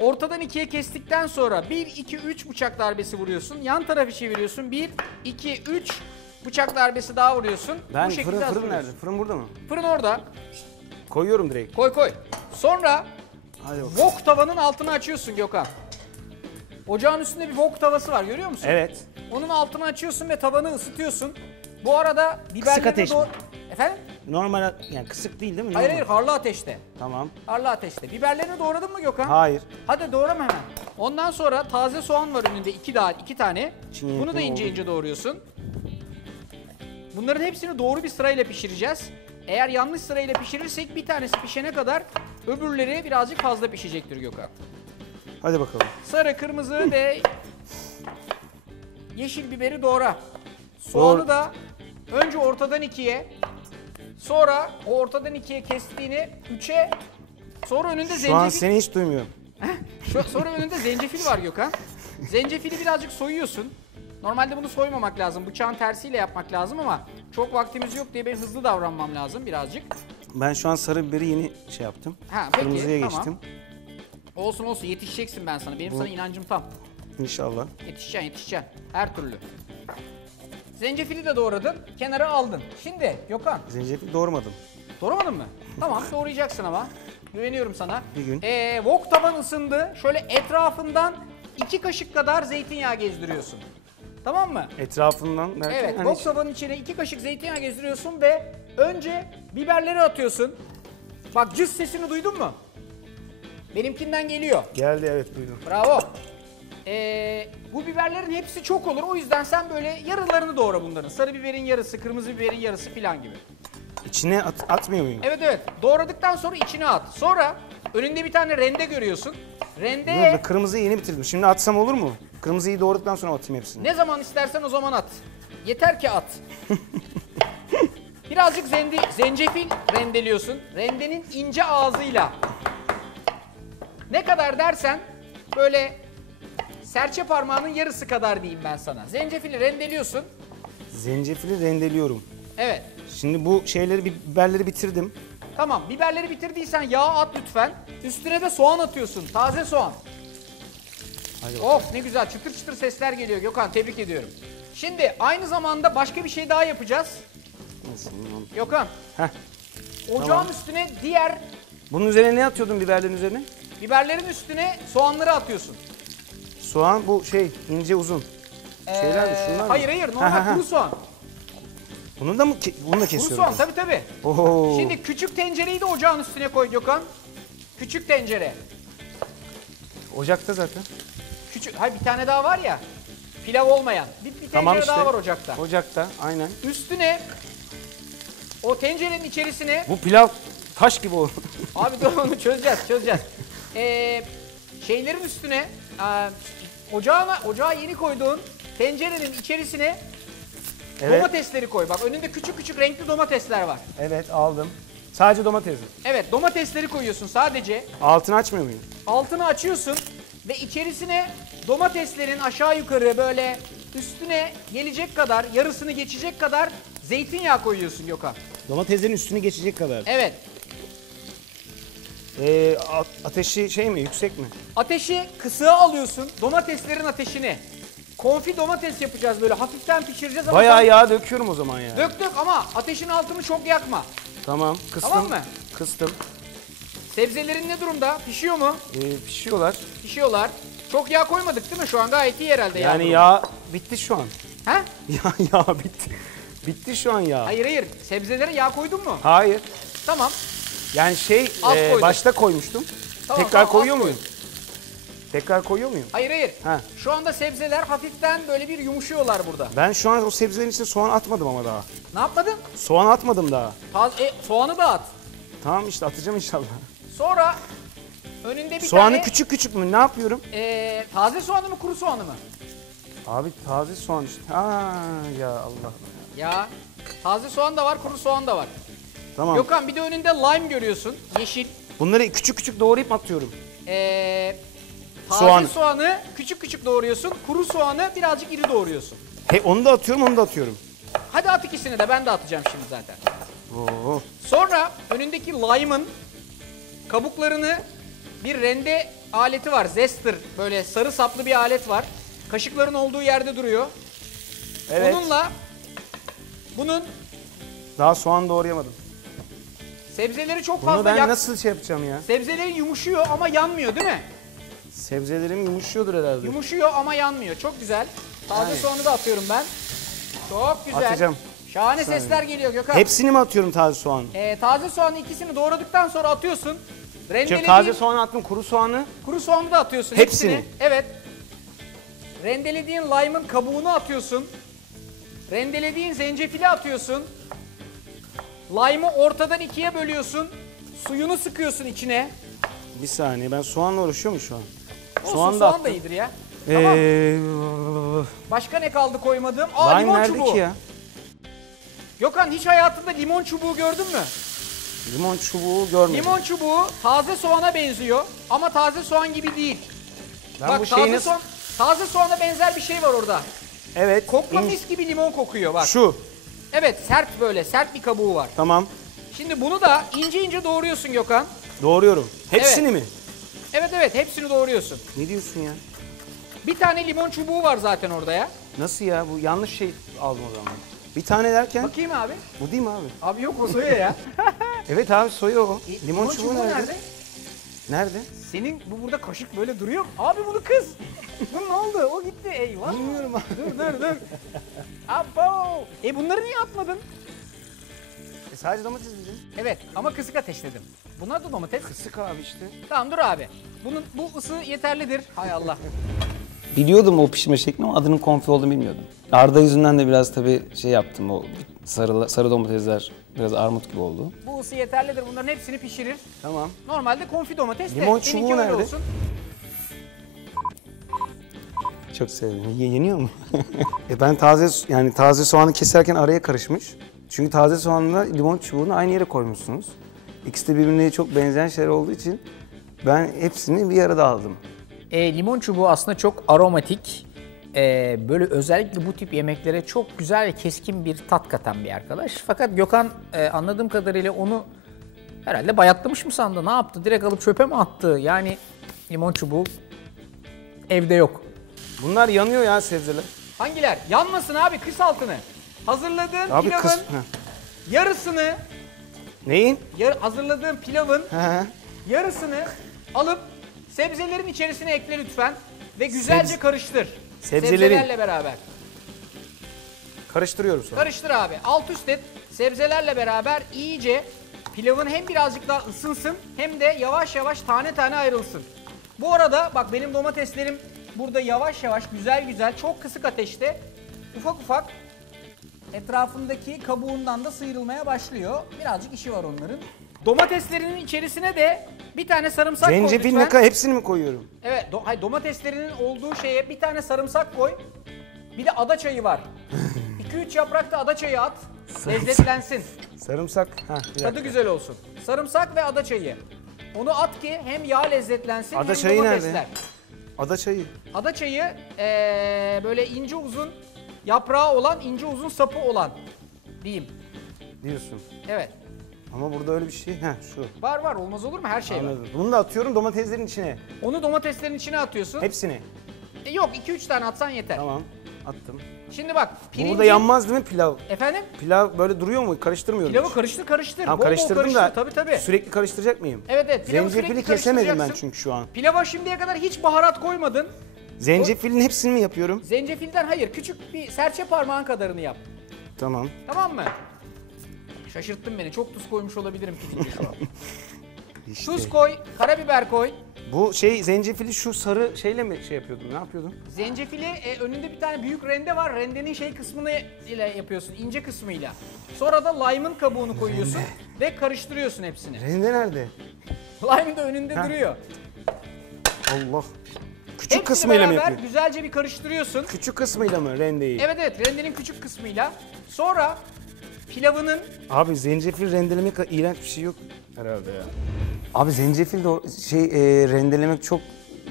ortadan ikiye kestikten sonra 1, 2, 3 bıçak darbesi vuruyorsun. Yan tarafı çeviriyorsun. 1, 2, 3 bıçak darbesi daha vuruyorsun. Ben Bu şekilde fırın hazırlıyorsun. nerede? Fırın burada mı? Fırın orada. Koyuyorum direkt. Koy. Sonra Hadi bakalım. wok tavanın altını açıyorsun Gökhan. Ocağın üstünde bir wok tavası var, görüyor musun? Evet. Onun altını açıyorsun ve tavanı ısıtıyorsun. Bu arada biberlerini ateş mi? Efendim? Normal yani kısık değil mi? Hayır, Normal. harlı ateşte. Tamam. Harlı ateşte. Biberlerini doğradın mı Gökhan? Hayır. Hadi doğrama hemen. Ondan sonra taze soğan var önünde iki tane. Çiğ Bunu da yapımı ince oldu. ince doğruyorsun. Bunların hepsini doğru bir sırayla pişireceğiz. Eğer yanlış sırayla pişirirsek bir tanesi pişene kadar öbürleri birazcık fazla pişecektir Gökhan. Hadi bakalım. Sarı, kırmızı ve yeşil biberi doğra. Soğanı Doğru. da önce ortadan ikiye, sonra o ortadan ikiye kestiğini üçe, sonra önünde Şu an zencefil... seni hiç duymuyorum. Sonra önünde zencefil var Gökhan. Zencefili birazcık soyuyorsun. Normalde bunu soymamak lazım. Bıçağın tersiyle yapmak lazım ama çok vaktimiz yok diye ben hızlı davranmam lazım birazcık. Ben şu an sarı biberi yeni şey yaptım. Ha, peki, Kırmızıya tamam. geçtim. Olsun yetişeceksin ben sana. Benim sana inancım tam. İnşallah. Yetişeceksin. Her türlü. Zencefili de doğradın, kenara aldın. Şimdi Gökhan, Zencefil doğramadım. doğramadın mı? Tamam, doğrayacaksın ama. Güveniyorum sana. Bir gün. Wok tavan ısındı. Şöyle etrafından 2 kaşık kadar zeytinyağı gezdiriyorsun. Tamam mı? Etrafından derken Evet, hani wok tavanın içine 2 kaşık zeytinyağı gezdiriyorsun ve önce biberleri atıyorsun. Bak cız sesini duydun mu? Benimkinden geliyor. geldi, evet, duydum. Bravo. Bu biberlerin hepsi çok olur. O yüzden sen böyle yarılarını doğra bunların. Sarı biberin yarısı, kırmızı biberin yarısı falan gibi. İçine atmıyor muyum? Evet. Doğradıktan sonra içine at. Sonra önünde bir tane rende görüyorsun. Rende Dur, kırmızıyı yeni bitirdim. Şimdi atsam olur mu? Kırmızıyı doğradıktan sonra atayım hepsini. ne zaman istersen o zaman at. Yeter ki at. Birazcık zencefil rendeliyorsun. Rendenin ince ağzıyla. Ne kadar dersen böyle serçe parmağının yarısı kadar diyeyim ben sana. Zencefili rendeliyorsun. Zencefili rendeliyorum. Evet. Şimdi bu biberleri bitirdim. Tamam. Biberleri bitirdiysen yağ at lütfen. Üstüne de soğan atıyorsun. Taze soğan. Hadi Of ne güzel çıtır çıtır sesler geliyor Gökhan. Tebrik ediyorum. Şimdi aynı zamanda başka bir şey daha yapacağız. Nasıl? Gökhan. Heh. Ocağın Tamam. üstüne diğer Bunun üzerine ne atıyordun, biberlerin üzerine? biberlerin üstüne soğanları atıyorsun. Soğan, bu ince uzun. Şeyler mi, şunlar mı? Hayır normal kuru soğan. Bunu da Kuru kesiyorum. soğan tabii. Oho. Şimdi küçük tencereyi de ocağın üstüne koy Gökhan. Küçük tencere. Ocakta zaten. Hayır bir tane daha var ya. Pilav olmayan. Bir tencere Tamam işte. daha var ocakta. Ocakta, aynen. Üstüne o tencerenin içerisine Bu pilav taş gibi oldu. abi dur onu çözeceğiz. Şeylerin üstüne ocağa yeni koyduğun tencerenin içerisine Evet. domatesleri koy. Bak önünde küçük küçük renkli domatesler var. Evet, aldım. Sadece domates. Evet domatesleri koyuyorsun sadece. Altını açmıyor muyum? Altını açıyorsun ve içerisine domateslerin aşağı yukarı böyle üstüne gelecek kadar, yarısını geçecek kadar zeytinyağı koyuyorsun Gökhan. Domateslerin üstünü geçecek kadar. Evet. Ateşi yüksek mi? Ateşi kısığa alıyorsun. Domateslerin ateşini. Konfi domates yapacağız böyle hafiften pişireceğiz ama Bayağı sen- yağ döküyorum o zaman yani. Dök ama ateşin altını çok yakma. Tamam, kıstım. Tamam mı? Kıstım. Sebzelerin ne durumda? Pişiyor mu? Pişiyorlar. Pişiyorlar. Çok yağ koymadık değil mi? Şu an gayet iyi herhalde yağ Yani durumu. yağ bitti şu an. Ha? Yağ bitti. Bitti şu an yağ. Hayır. Sebzelere yağ koydun mu? Hayır. Tamam. Yani Az koydum. başta koymuştum. Tamam, Tekrar tamam, koyuyor az muyum? Tekrar koyuyor muyum? Hayır. Ha. Şu anda sebzeler hafiften böyle bir yumuşuyorlar burada. Ben şu an o sebzelerin içine soğan atmadım ama daha. Ne yapmadın? Soğan atmadım daha. Soğanı da at. Tamam işte, atacağım inşallah. Sonra önünde bir Soğanı tane küçük küçük mü? Ne yapıyorum? taze soğanı mı kuru soğanı mı? Abi taze soğan işte. Ya Allah. Ya taze soğan da var kuru soğan da var. Tamam. Gökhan bir de önünde lime görüyorsun. Yeşil. Bunları küçük küçük doğrayıp mı atıyorum? Taze Soğanı. soğanı küçük küçük doğruyorsun. Kuru soğanı birazcık iri doğruyorsun. Onu da atıyorum, onu da atıyorum. Hadi at ikisini de ben de atacağım şimdi zaten. Oo. Sonra önündeki lime'ın kabuklarını bir rende aleti var. Zester böyle sarı saplı bir alet var. Kaşıkların olduğu yerde duruyor. Evet. Onunla bunun Daha soğan doğrayamadım. sebzeleri çok Bunu fazla ben nasıl yapacağım ya? Sebzelerin yumuşuyor ama yanmıyor değil mi? Sebzelerim yumuşuyordur herhalde. Yumuşuyor ama yanmıyor. Çok güzel. Taze Yani. soğanı da atıyorum ben. Çok güzel. Atacağım. Şahane sesler geliyor Gökhan. Hepsini mi atıyorum taze soğan? Taze soğanı ikisini doğradıktan sonra atıyorsun. Rendelediğin Taze soğanı attım, kuru soğanı. kuru soğanı da atıyorsun. Hepsini? Evet. Rendelediğin lime'ın kabuğunu atıyorsun. Rendelediğin zencefili atıyorsun. Lime'ı ortadan ikiye bölüyorsun. Suyunu sıkıyorsun içine. Bir saniye, ben soğanla uğraşıyorum şu an. Olsun, soğan da iyidir ya. Tamam. Başka ne kaldı koymadığım? Lime Limon nerede çubuğu. ki ya? Gökhan hiç hayatında limon çubuğu gördün mü? Limon çubuğu görmedim. Limon çubuğu taze soğana benziyor ama taze soğan gibi değil. Ben Bak bu şeyi taze soğana benzer bir şey var orada. Evet. Kokma mis gibi limon kokuyor bak. Şu. Evet sert bir kabuğu var. Tamam. Şimdi bunu da ince ince doğruyorsun Gökhan. Doğruyorum. Hepsini Evet. mi? Evet hepsini doğruyorsun. Ne diyorsun ya? Bir tane limon çubuğu var zaten orada ya. Nasıl ya? Bu yanlış şey aldım o zaman. Bir tane derken? Bakayım abi. Bu değil mi abi? Abi yok o soya ya. Evet abi soya o. Limon çubuğu nerede? Nerede? Senin bu burada kaşık böyle duruyor. Abi bunu kız. Bu ne oldu? O gitti. Eyvah. Bilmiyorum abi. Dur. Abo. Bunları niye atmadın? Sadece domates dedim. Evet ama kısık ateşledim. Bunlar da domates. Kısık abi işte. Tamam dur abi. Bu ısı yeterlidir. Hay Allah. Biliyordum o pişme şeklini ama adının konfi olduğunu bilmiyordum. Arda yüzünden de biraz tabii şey yaptım, o sarı domatesler biraz armut gibi oldu. Bu ısı yeterlidir. Bunların hepsini pişirir. Tamam. Normalde konfi domates de. Limon seninki çubuğu öyle nerede? olsun. Çok sevdim. Yeniyor mu? Ben taze soğanı keserken araya karışmış. Çünkü taze soğanla limon çubuğunu aynı yere koymuşsunuz. İkisi de birbirine çok benzeyen şeyler olduğu için ben hepsini bir arada aldım. Limon çubuğu aslında çok aromatik. Böyle özellikle bu tip yemeklere çok güzel ve keskin bir tat katan bir arkadaş. Fakat Gökhan anladığım kadarıyla onu herhalde bayatlamış mı sandı? Ne yaptı? Direkt alıp çöpe mi attı? Yani limon çubuğu evde yok. Bunlar yanıyor ya sebzeler. Hangiler? Yanmasın abi, kıs altını. Hazırladığın Abi pilavın yarısını, Neyin? hazırladığın pilavın He. yarısını alıp sebzelerin içerisine ekle lütfen ve güzelce karıştır. Sebzelerle beraber. Karıştırıyorum sonra. Karıştır abi. Alt üst et. Sebzelerle beraber iyice pilavın hem birazcık daha ısınsın hem de yavaş yavaş tane tane ayrılsın. Bu arada bak benim domateslerim burada yavaş yavaş güzel çok kısık ateşte ufak ufak etrafındaki kabuğundan da sıyrılmaya başlıyor. Birazcık işi var onların. Domateslerinin içerisine de bir tane sarımsak koy Zencefil lütfen. ne kadar hepsini mi koyuyorum? Evet, domateslerinin olduğu şeye bir tane sarımsak koy. Bir de ada çayı var. 2-3 yaprak da ada çayı at. Lezzetlensin. Sarımsak. Tadı güzel olsun. Sarımsak ve ada çayı. Onu at ki hem yağ lezzetlensin Ada hem çayı domatesler. nerede? Ada çayı. Ada çayı böyle ince uzun yaprağı olan, ince uzun sapı olan diyeyim. Diyorsun. Evet. Ama burada öyle bir şey. Şu. Var olmaz olur mu? Her şey var. Anladım. Bunu da atıyorum domateslerin içine. Onu domateslerin içine atıyorsun. Hepsini. Yok 2-3 tane atsan yeter. Tamam. Attım. Şimdi bak pirinci... Burada yanmaz değil mi pilav? Efendim? Pilav böyle duruyor mu? Karıştırmıyorum. Pilavı hiç. karıştır. Tamam Bol bol karıştırdım karıştır. da Tabii. sürekli karıştıracak mıyım? Evet. Pilavı Zencefili sürekli kesemedim ben karıştıracaksın. çünkü şu an. Pilava şimdiye kadar hiç baharat koymadın. Zencefilin hepsini mi yapıyorum? Zencefilden hayır. Küçük bir serçe parmağın kadarını yap. Tamam. Tamam mı? Şaşırttın beni. Çok tuz koymuş olabilirim tutunca şu an. İşte. Tuz koy, karabiber koy. Bu zencefili şu sarı şeyle mi şey yapıyordun? Ne yapıyordun? Zencefili önünde bir tane büyük rende var. Rendenin kısmını ile yapıyorsun. İnce kısmıyla. Sonra da lime'ın kabuğunu koyuyorsun ve karıştırıyorsun hepsini. Rende nerede? Lime de önünde duruyor. Allah. Küçük Hepsini kısmıyla mı beraber yapıyor? güzelce bir karıştırıyorsun. Küçük kısmıyla mı rendeyi? Evet rendenin küçük kısmıyla. Sonra pilavının Abi zencefil rendelemek kadar iğrenç bir şey yok herhalde ya. Abi zencefil de rendelemek çok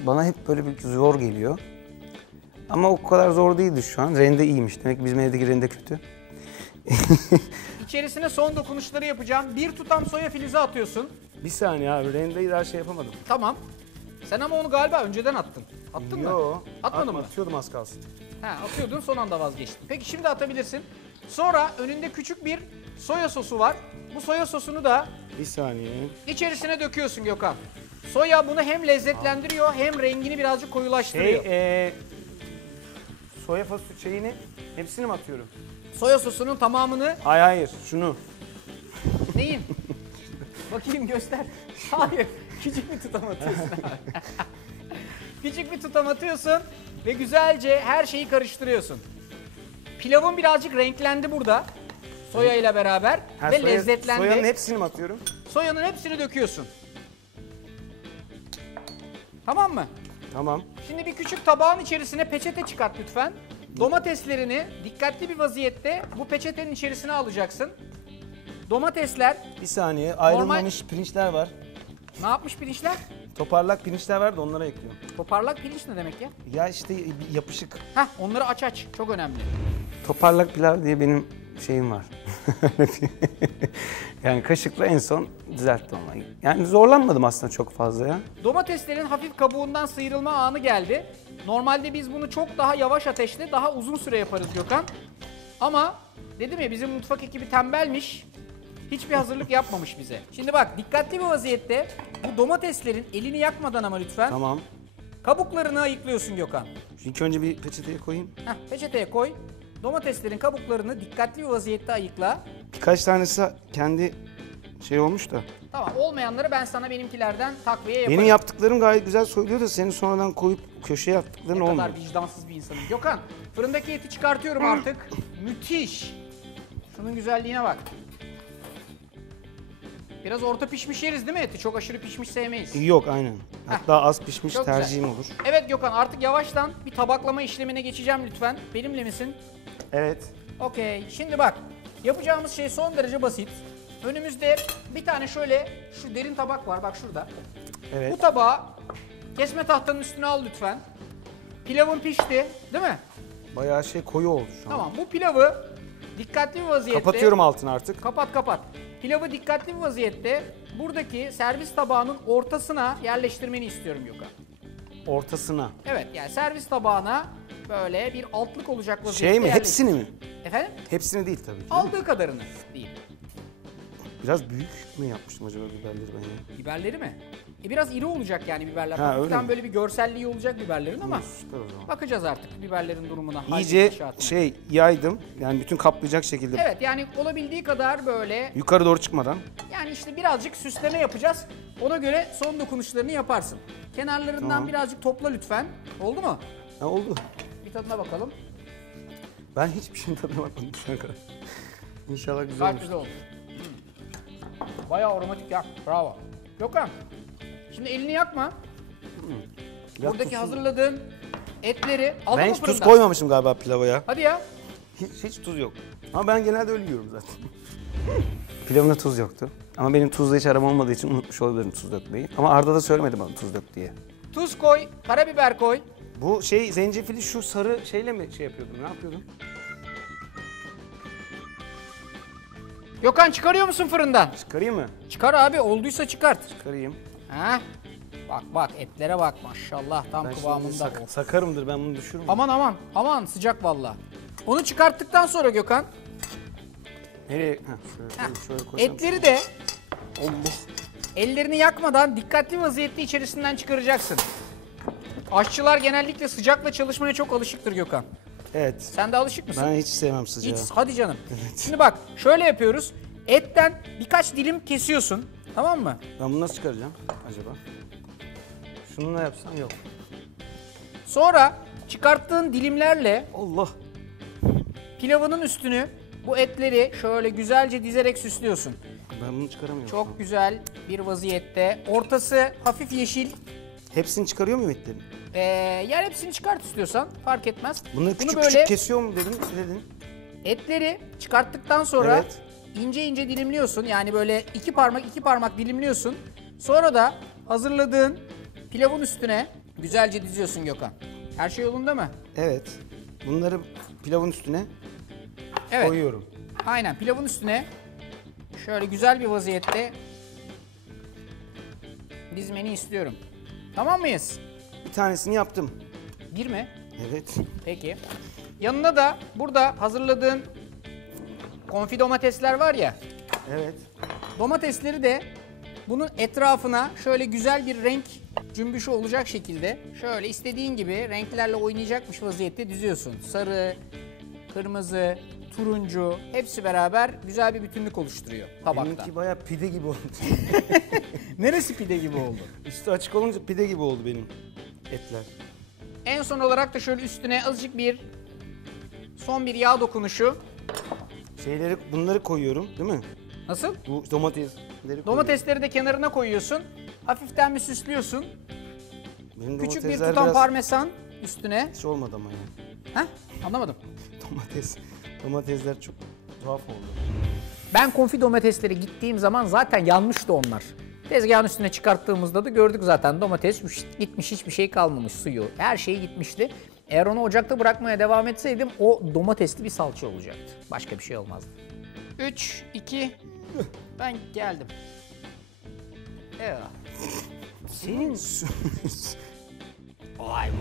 bana hep böyle bir zor geliyor. Ama o kadar zor değildi şu an. Rende iyiymiş. Demek ki bizim evdeki rende kötü. içerisine son dokunuşları yapacağım. Bir tutam soya filizi atıyorsun. Bir saniye abi rendeyi daha şey yapamadım. Tamam. Sen ama onu galiba önceden attın. Attın mı? Yo. Atmadın mı? Atıyordum az kalsın. Atıyordun son anda vazgeçtin. Peki şimdi atabilirsin. Sonra önünde küçük bir soya sosu var. Bu soya sosunu da Bir saniye. içerisine döküyorsun Gökhan. Soya bunu hem lezzetlendiriyor hem rengini birazcık koyulaştırıyor. Soya fasulye şeyini hepsini mi atıyorum? Soya sosunun tamamını Hayır şunu. neyin? Bakayım göster. Hayır. Küçük bir tutam atıyorsun abi. Küçük bir tutam atıyorsun ve güzelce her şeyi karıştırıyorsun. Pilavın birazcık renklendi burada. Soya ile beraber ve lezzetlendi. Soyanın hepsini mi atıyorum? Soyanın hepsini döküyorsun. Tamam mı? Tamam. Şimdi bir küçük tabağın içerisine peçete çıkart lütfen. Domateslerini dikkatli bir vaziyette bu peçetenin içerisine alacaksın. Domatesler Bir saniye ayrılmamış pirinçler var. ne yapmış pirinçler? Toparlak pirinçler var da onlara ekliyorum. Toparlak pirinç ne demek ya? Ya işte yapışık. Onları aç. Çok önemli. Toparlak pilav diye benim şeyim var. Yani kaşıkla en son düzelttim ama. Yani zorlanmadım aslında çok fazla ya. Domateslerin hafif kabuğundan sıyrılma anı geldi. Normalde biz bunu çok daha yavaş ateşte daha uzun süre yaparız Gökhan. Ama dedim ya bizim mutfak ekibi tembelmiş. Hiçbir hazırlık yapmamış bize. Şimdi bak dikkatli bir vaziyette bu domateslerin elini yakmadan ama lütfen Tamam. kabuklarını ayıklıyorsun Gökhan. İlk önce bir peçeteye koyayım. Peçeteye koy. Domateslerin kabuklarını dikkatli bir vaziyette ayıkla. Birkaç tanesi kendi şey olmuş da. Tamam, olmayanları ben sana benimkilerden takviye yaparım. Benim yaptıklarım gayet güzel soyuluyor da senin sonradan koyup köşeye attıkların Ne olmuyor. kadar vicdansız bir insanım. Gökhan, fırındaki eti çıkartıyorum artık. Müthiş. Şunun güzelliğine bak. Biraz orta pişmiş yeriz değil mi eti? Çok aşırı pişmiş sevmeyiz. Yok aynen. Hatta az pişmiş Çok güzel. tercihim olur. Evet Gökhan, artık yavaştan bir tabaklama işlemine geçeceğim lütfen. Benimle misin? Evet. Okey. Şimdi bak, yapacağımız şey son derece basit. Önümüzde bir tane şöyle şu derin tabak var bak şurada. Evet. Bu tabağı kesme tahtanın üstüne al lütfen. Pilavın pişti, değil mi? Bayağı şey koyu oldu şu an. Tamam, bu pilavı dikkatli bir vaziyette... Kapatıyorum altını artık. Kapat. Pilavı dikkatli bir vaziyette buradaki servis tabağının ortasına yerleştirmeni istiyorum Gökhan. Ortasına. Evet, yani servis tabağına böyle bir altlık olacak vaziyette Şey mi? yerleştir. Hepsini mi? Efendim? Hepsini değil tabii ki. Aldığı kadarını diyeyim. Biraz büyük mü yapmıştım acaba biberleri ben ya? Biberleri mi? Biraz iri olacak yani biberler. Ha, öyle Hafiften mi? böyle bir görselliği olacak biberlerin ama Süper o zaman. bakacağız artık biberlerin durumuna. İyice gidişatına. şey yaydım. Yani bütün kaplayacak şekilde. Evet, yani olabildiği kadar böyle, Yukarı doğru çıkmadan. yani işte birazcık süsleme yapacağız. Ona göre son dokunuşlarını yaparsın. Kenarlarından Tamam. birazcık topla lütfen. Oldu mu? Ha, oldu. Bir tadına bakalım. Ben hiçbir şeyin tadına bakmadım şu ana kadar. İnşallah güzel Gayet olur. güzel oldu. Bayağı aromatik ya. Bravo. Gökhan, şimdi elini yakma. Biraz Buradaki tuzsuz. hazırladığın etleri aldın Ben mı hiç tuz fırından? koymamışım galiba pilava ya. Hadi ya. Hiç tuz yok. Ama ben genelde öyle yiyorum zaten. Pilavımda tuz yoktu. Ama benim tuzla hiç aram olmadığı için unutmuş olabilirim tuz dökmeyi. Ama Arda da söylemedi bana tuz dök diye. Tuz koy, karabiber koy. Bu şey zencefili şu sarı şeyle mi şey yapıyordun? Ne yapıyordun? Gökhan, çıkarıyor musun fırından? Çıkarayım mı? Çıkar abi, olduysa çıkart. Çıkarayım. Ha? Bak etlere bak maşallah tam Ben şimdi kıvamında. sakarımdır ben bunu düşürürüm. Aman sıcak valla. Onu çıkarttıktan sonra Gökhan, Nereye? Şöyle koysam. etleri de Allah. ellerini yakmadan dikkatli vaziyette içerisinden çıkaracaksın. Aşçılar genellikle sıcakla çalışmaya çok alışıktır Gökhan. Evet. Sen de alışık mısın? Ben hiç sevmem sıcağı. Hiç, hadi canım. Şimdi bak şöyle yapıyoruz. Etten birkaç dilim kesiyorsun. Tamam mı? Ben bunu nasıl çıkaracağım acaba? Şununla yapsam yok. Sonra çıkarttığın dilimlerle Allah. pilavının üstünü bu etleri şöyle güzelce dizerek süslüyorsun. Ben bunu çıkaramıyorum. Çok güzel bir vaziyette. Ortası hafif yeşil. Hepsini çıkarıyor muyum etlerin? Yer hepsini çıkart istiyorsan fark etmez. Bunları Bunu küçük böyle küçük kesiyor mu dedin? etleri çıkarttıktan sonra Evet. ince dilimliyorsun. Yani böyle iki parmak dilimliyorsun. Sonra da hazırladığın pilavın üstüne güzelce diziyorsun Gökhan. Her şey yolunda mı? Evet. Bunları pilavın üstüne Evet. koyuyorum. Aynen, pilavın üstüne şöyle güzel bir vaziyette dizmeni istiyorum. Tamam mıyız? Bir tanesini yaptım. Bir mi? Evet. Peki. Yanına da burada hazırladığın konfi domatesler var ya. Evet. Domatesleri de bunun etrafına şöyle güzel bir renk cümbüşü olacak şekilde şöyle istediğin gibi renklerle oynayacakmış vaziyette diziyorsun. Sarı, kırmızı, turuncu hepsi beraber güzel bir bütünlük oluşturuyor tabakta. Benimki bayağı pide gibi oldu. Neresi pide gibi oldu? Üstü açık olunca pide gibi oldu benim etler. En son olarak da şöyle üstüne azıcık son bir yağ dokunuşu. Bunları koyuyorum değil mi? Nasıl? Bu domatesleri koyuyorum. Domatesleri de kenarına koyuyorsun. Hafiften bir süslüyorsun. Benim Küçük bir domatesler tutam biraz parmesan üstüne. hiç olmadı ama ya. Heh, anlamadım. Domatesler çok tuhaf oldu. Ben konfi domateslere gittiğim zaman zaten yanmıştı onlar. Tezgahın üstüne çıkarttığımızda da gördük zaten domates gitmiş, hiçbir şey kalmamış, suyu. Her şey gitmişti. Eğer onu ocakta bırakmaya devam etseydim o domatesli bir salça olacaktı. Başka bir şey olmazdı. 3, 2, ben geldim. Evet. Senin olay bu.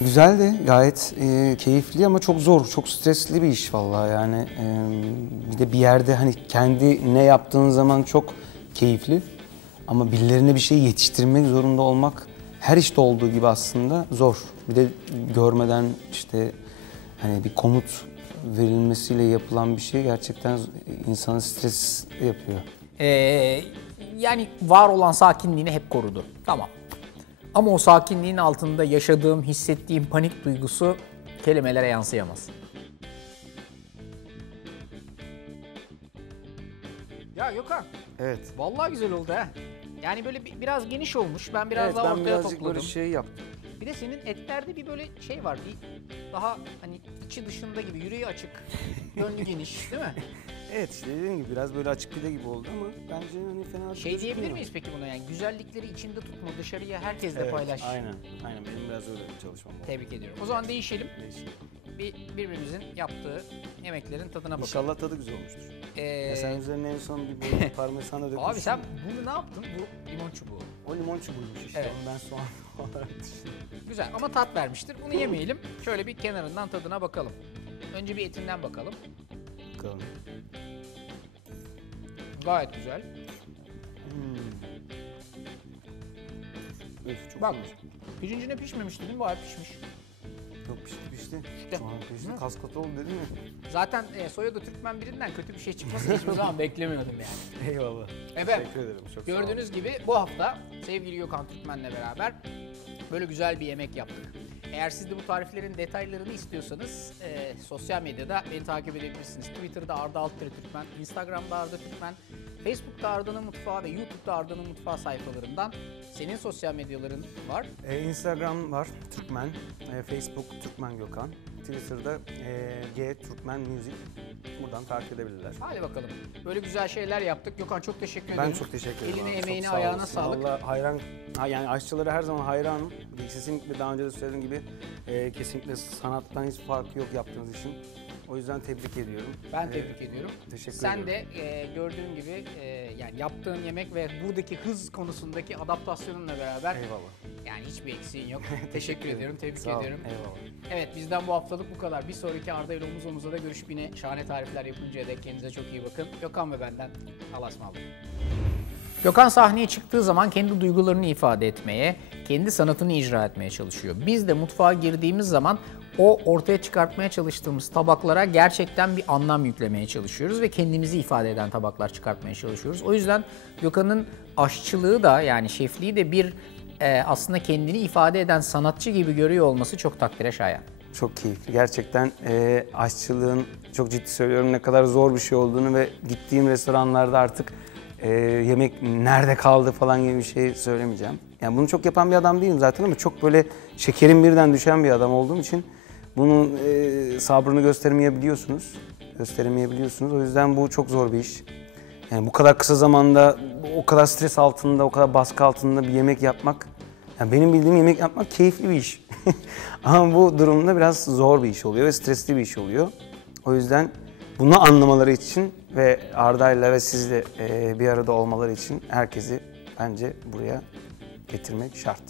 Güzeldi, gayet keyifli ama çok zor, çok stresli bir iş vallahi yani. Bir de bir yerde hani kendi ne yaptığın zaman çok keyifli ama birilerine bir şey yetiştirmek zorunda olmak her işte olduğu gibi aslında zor. Bir de görmeden işte hani bir komut verilmesiyle yapılan bir şey gerçekten insanı stres yapıyor. Yani var olan sakinliğini hep korudu. Tamam. Ama o sakinliğin altında yaşadığım, hissettiğim panik duygusu kelimelere yansıyamaz. Ya Gökhan, Evet. vallahi güzel oldu ha. Yani böyle biraz geniş olmuş. Ben biraz Evet, daha ben ortaya birazcık topladım. böyle şey yaptım. Bir de senin etlerde bir böyle şey var. Bir daha hani içi dışında gibi, yüreği açık, gönlü geniş, değil mi? Evet işte dediğim gibi biraz böyle açık pide gibi oldu ama bence hani fena Şey diyebilir miyiz peki buna, yani güzellikleri içinde tutma, dışarıya herkesle Evet, paylaş. aynen. Aynen benim biraz öyle bir çalışmam var. Tebrik ediyorum. O zaman değişelim. Değişik. Birbirimizin yaptığı yemeklerin tadına bakalım. İnşallah tadı güzel olmuştur. Ya sen üzerine en son bir böyle parmesan dökmüşsün. Abi sen bunu ne yaptın? Bu limon çubuğu. O limon çubuğuymuş işte. Evet. Onu ben soğan olarak düşündüm. Güzel ama tat vermiştir. Bunu yemeyelim. Şöyle bir kenarından tadına bakalım. Önce bir etinden bakalım. Bakalım. Gayet güzel. Üf, çok Bak, iyiymiş. pirincine pişmemiş dedim, bayağı pişmiş. Yok pişti. İşte. Şu an pişti. Kas katı oldu dedin mi? Zaten soyadı Türkmen birinden kötü bir şey çıkmasını hiçbir zaman beklemiyordum yani. Eyvallah. Evet. Teşekkür ederim. Çok sağ olun. Gördüğünüz gibi bu hafta sevgili Gökhan Türkmen'le beraber böyle güzel bir yemek yaptık. Eğer siz de bu tariflerin detaylarını istiyorsanız sosyal medyada beni takip edebilirsiniz. Twitter'da Arda Alttırı Türkmen, Instagram'da Arda Türkmen, Facebook'ta Arda'nın Mutfağı ve YouTube'da Arda'nın Mutfağı sayfalarından senin sosyal medyaların var. Instagram var Türkmen, Facebook Türkmen Gökhan, Twitter'da G Türkmen Music. Buradan takip edebilirler. Hadi bakalım. Böyle güzel şeyler yaptık. Gökhan çok teşekkür ederim. Ben çok teşekkür ederim. Eline, abi. emeğine, Çok sağ ayağına olasın. sağlık. Vallahi hayran, yani aşçılara her zaman hayranım. Kesinlikle daha önce de söylediğim gibi kesinlikle sanattan hiç farkı yok yaptığınız için. O yüzden tebrik ediyorum. Ben tebrik ediyorum. Teşekkür Sen ederim. de gördüğün gibi yani yaptığın yemek ve buradaki hız konusundaki adaptasyonunla beraber Eyvallah. yani hiçbir eksiğin yok. Teşekkür ediyorum, tebrik Sağ ol, ediyorum. Eyvallah. Evet, bizden bu haftalık bu kadar. Bir sonraki Arda ile omuz omuza da görüşüp yine şahane tarifler yapıncaya dek kendinize çok iyi bakın. Gökhan ve benden Allah'a ısmarladık. Gökhan sahneye çıktığı zaman kendi duygularını ifade etmeye, kendi sanatını icra etmeye çalışıyor. Biz de mutfağa girdiğimiz zaman o ortaya çıkartmaya çalıştığımız tabaklara gerçekten bir anlam yüklemeye çalışıyoruz ve kendimizi ifade eden tabaklar çıkartmaya çalışıyoruz. O yüzden Gökhan'ın aşçılığı da, yani şefliği de bir aslında kendini ifade eden sanatçı gibi görüyor olması çok takdire şayan. Çok keyifli. Gerçekten aşçılığın, çok ciddi söylüyorum, ne kadar zor bir şey olduğunu ve gittiğim restoranlarda artık yemek nerede kaldı falan gibi bir şey söylemeyeceğim. Yani bunu çok yapan bir adam değilim zaten ama çok böyle şekerim birden düşen bir adam olduğum için bunun sabrını gösteremeyebiliyorsunuz. O yüzden bu çok zor bir iş. Yani bu kadar kısa zamanda, o kadar stres altında, o kadar baskı altında bir yemek yapmak, yani benim bildiğim yemek yapmak keyifli bir iş. Ama bu durumda biraz zor bir iş oluyor ve stresli bir iş oluyor. O yüzden bunu anlamaları için ve Arda'yla ve sizle bir arada olmaları için herkesi bence buraya getirmek şart.